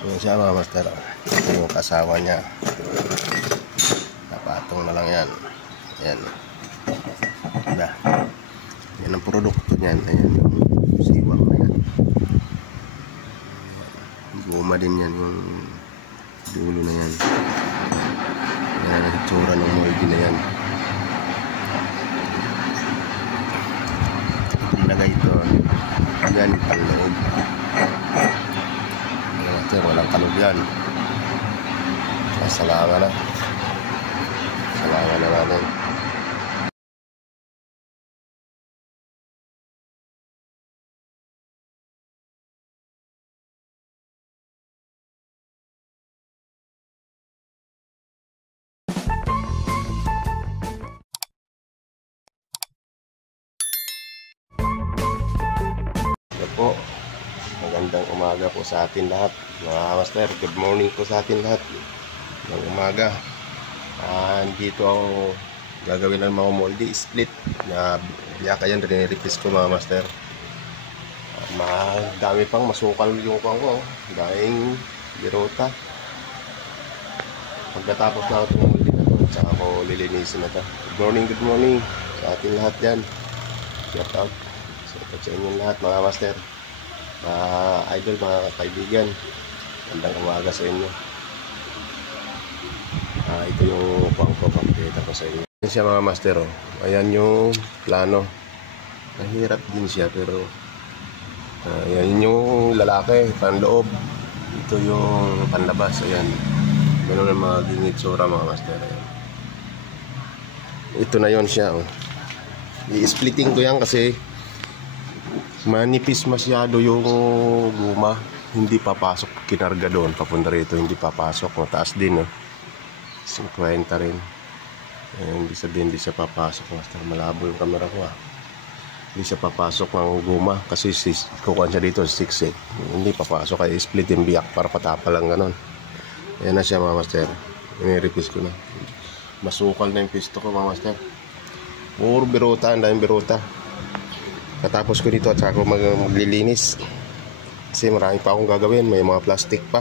Yun siya mga master. Ito yung kasawa niya. Napatong na lang yan. Ayan. Diba? Yan ang produkto niyan. Ayan yung siwang na yan. Guma din yan yung dulo na yan. Yan ang hitsura ng moldy na yan. Ilagay ito. Yan yung panloob. Walang kalog yan. Salangan na. Salangan na natin. Ito po. Magandang umaga po sa atin lahat. Mga master, good morning po sa atin lahat. Ng umaga. Dito ako gagawin ng mga moldy split na biyaka yan, riniripis ko mga master. Madami pang masukal yung pang ko. Daing birota. Pagkatapos na ito moldy na ito, tsaka ako lilinisin na ito. Good morning sa atin lahat dyan. Shout out sa inyo lahat mga master. Idol, mga kaibigan, magandang umaga sa inyo. Ito yung pangpapakita ko sa inyo. Ayan siya mga master, oh. Ayan yung plano. Nahirap din siya pero ayan yung lalaki, panloob. Ito yung panlabas. Ayan, ganoon ang mga ginitsura mga master. Ayan. Ito na yon siya, oh. I-splitting ko yan kasi manipis masyado yung guma, hindi papasok kinarga doon papunta rito, hindi papasok. Mataas din, no? 50 rin. Hindi sabihin hindi siya papasok. Master, malabo yung camera ko, hindi siya papasok ang guma kasi kukuhan siya dito 6 eh. Hindi papasok, kaya split yung biyak para patapa lang ganon. Ayan na siya mga master, iniripis ko na. Masukal na yung pisto ko mga master. Puro birota, ang daming birota. Katapos ko dito at saka ako maglilinis kasi marami pa akong gagawin. May mga plastic pa,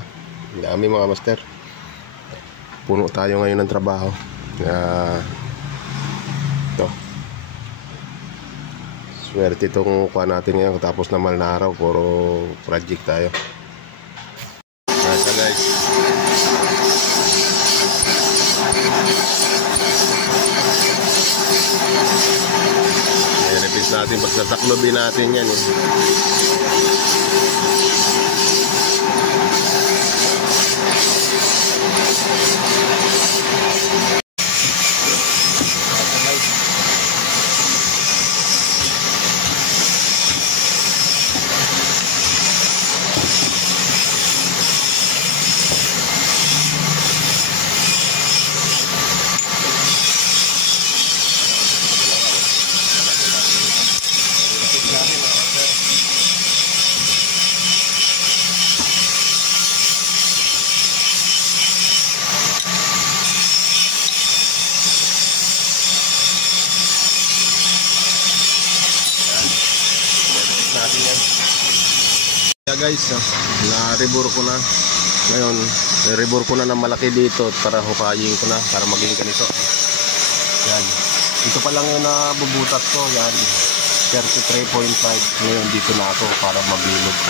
ang dami mga master. Puno tayo ngayon ng trabaho. Ito, swerte itong kuha natin ngayon. Tapos naman na araw, puro project tayo. Nasa guys, i-repeat natin, pagsasaklobin natin yan eh. Guys, na-rebore ko na ngayon. Na-rebore ko na ng malaki dito para hukayin ko na para maging ganito. Yan, ito pa lang yung nabubutas ko. Yan, 33.5. Ngayon dito na ako para mabilog ko.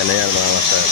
Yan na yan mga master.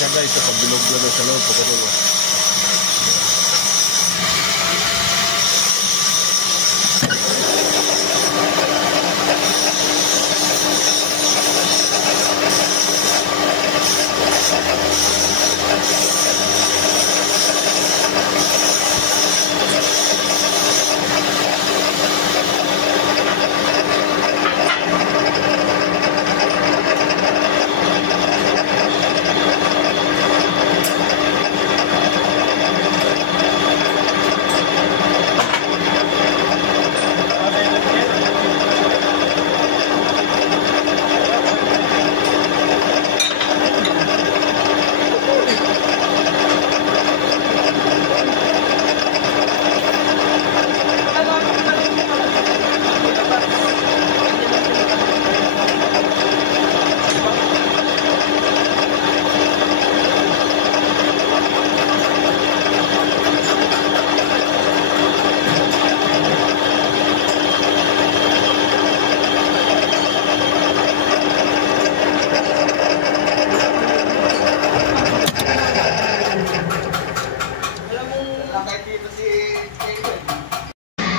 siya guys, kapag bilog na sa loob, pag ano.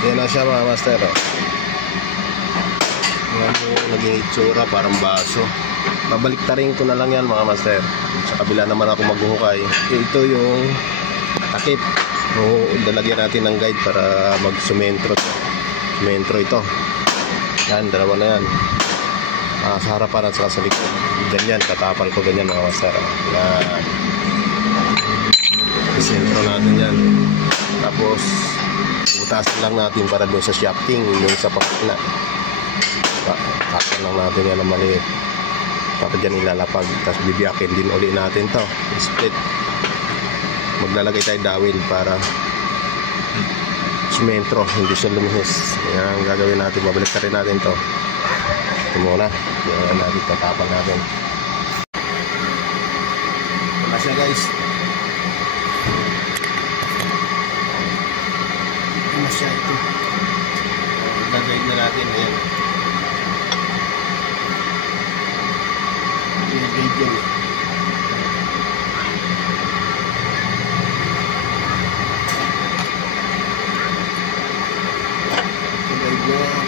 Yan na siya mga master. Yan po naging itsura, parang baso. Babaliktarin ko na lang yan mga master. Sa kabila naman ako maghuhukay. Ito yung takip. Lalagyan natin ng guide para mag-sumentro. Sumentro ito. Yan, dalawa na yan. Sa harapan at sa likod. Ganyan, tatapal ko ganyan mga master. Yan. Isentro natin yan. Tapos butasan lang natin para doon sa shafting, yung sa pakina. Butasan lang natin yan na maliit para dyan ilalapag. Tapos bibiyakin din uli natin to, split. Maglalagay tayo dawil para sumentro, hindi siya lumihis. Yan gagawin natin, babalik ka rin natin to. Ito muna, yan natin, tatapal natin. Wala siya guys. Masya ito. Gagawin na natin. Ayan. I-guide yan eh. I-guide yan.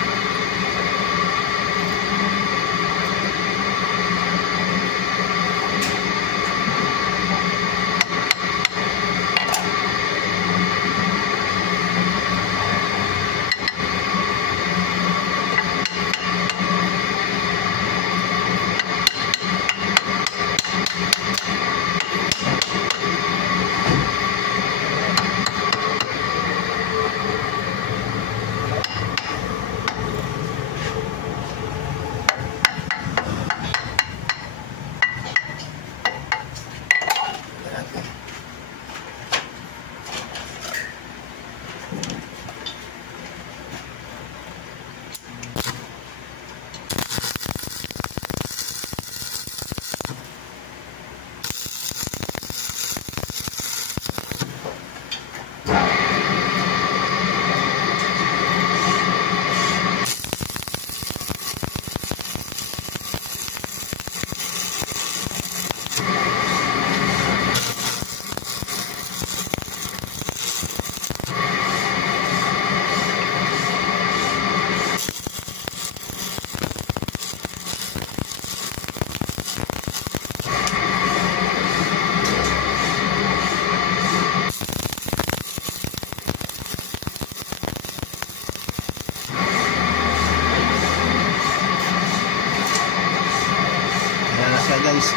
Guys,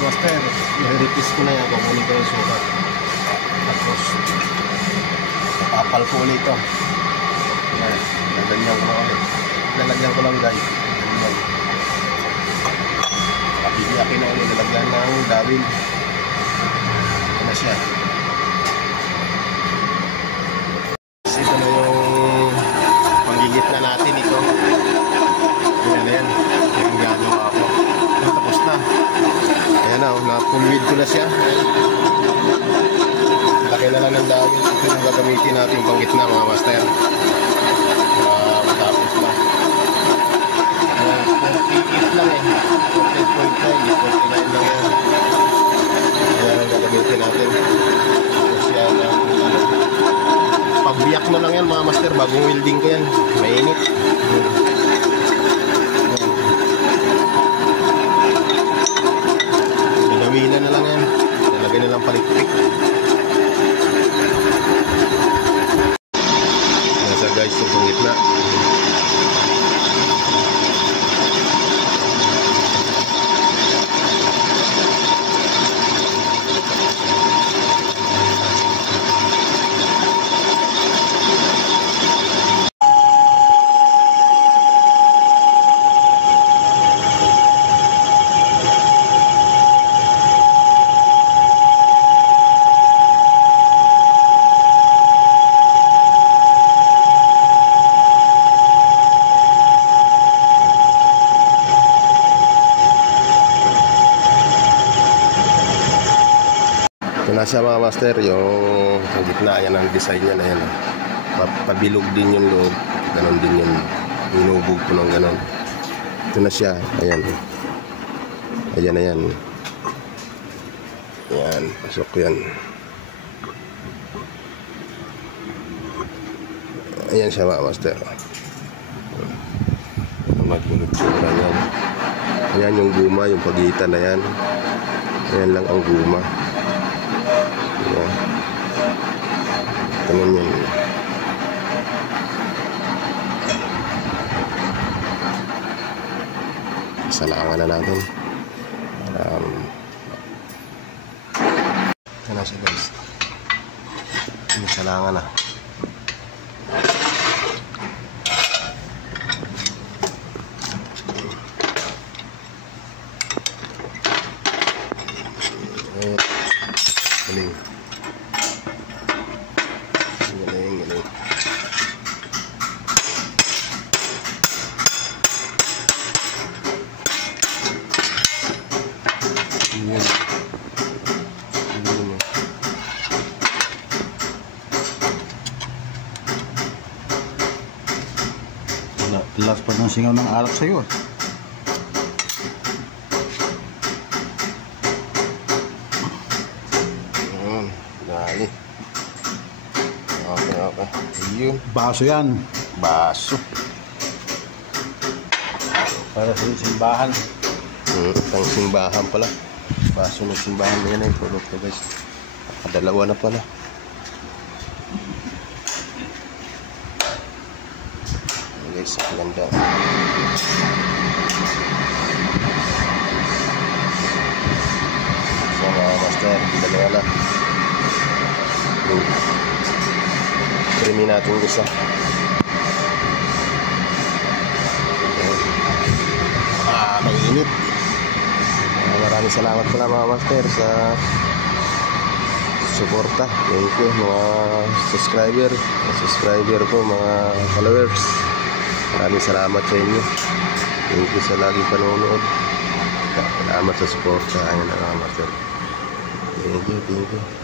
master, i-replace ko na yan, kukunin ko yung sukat, tapos papal ko ulit ito. Lalagyan ko na ulit, lalagyan ko lang guys, kapibiyakin na ulit, lalagyan ng dawil. Ito na siya. Ito na yung panggigit na natin ito. Ayan na yan. Yung gagawa ko. Tapos na. Ayan na. Na-full-wid ko na siya. Laki na lang ng dawil. Ito yung gagamitin natin pang gitna mga master. Matapos na. 48 lang eh. 48.9. 49 lang yan. bagong welding ko yan. Mainit. Dalawilan na lang yan. Lalagay na lang palikpik. Nasa guys, itong gitna. Ito na siya mga master, yung gitna, yan ang design niya na yan. Pabilog din yung loob, ganon din yung inubog ko ng ganon. Ito na siya, ayan. Ayan na yan. Ayan, pasok yan. Ayan siya mga master. Magulog-sura yan. Ayan yung guma, yung pagitan na yan. Ayan lang ang guma. Ayan. Ganun yun. Salangan na natin. Ito na siya guys. Salangan na. Galing. Galing. Last pa ng singaw ng alak sa'yo. Dali. Okay. Ayun. Baso yan. Baso. Para sa simbahan. Ang simbahan pala. Baso ng simbahan na yan ay pulot ko guys. Dalawa na pala. Guys, ganda. So mga master, dalawa na. Krimi natin isa. Mainit. Maraming salamat pala mga master sa suporta. Thank you mga subscriber ko, mga followers. Maraming salamat sa inyo. Thank you sa laging panonood. Salamat sa suporta. Ayun na mga master. Thank you.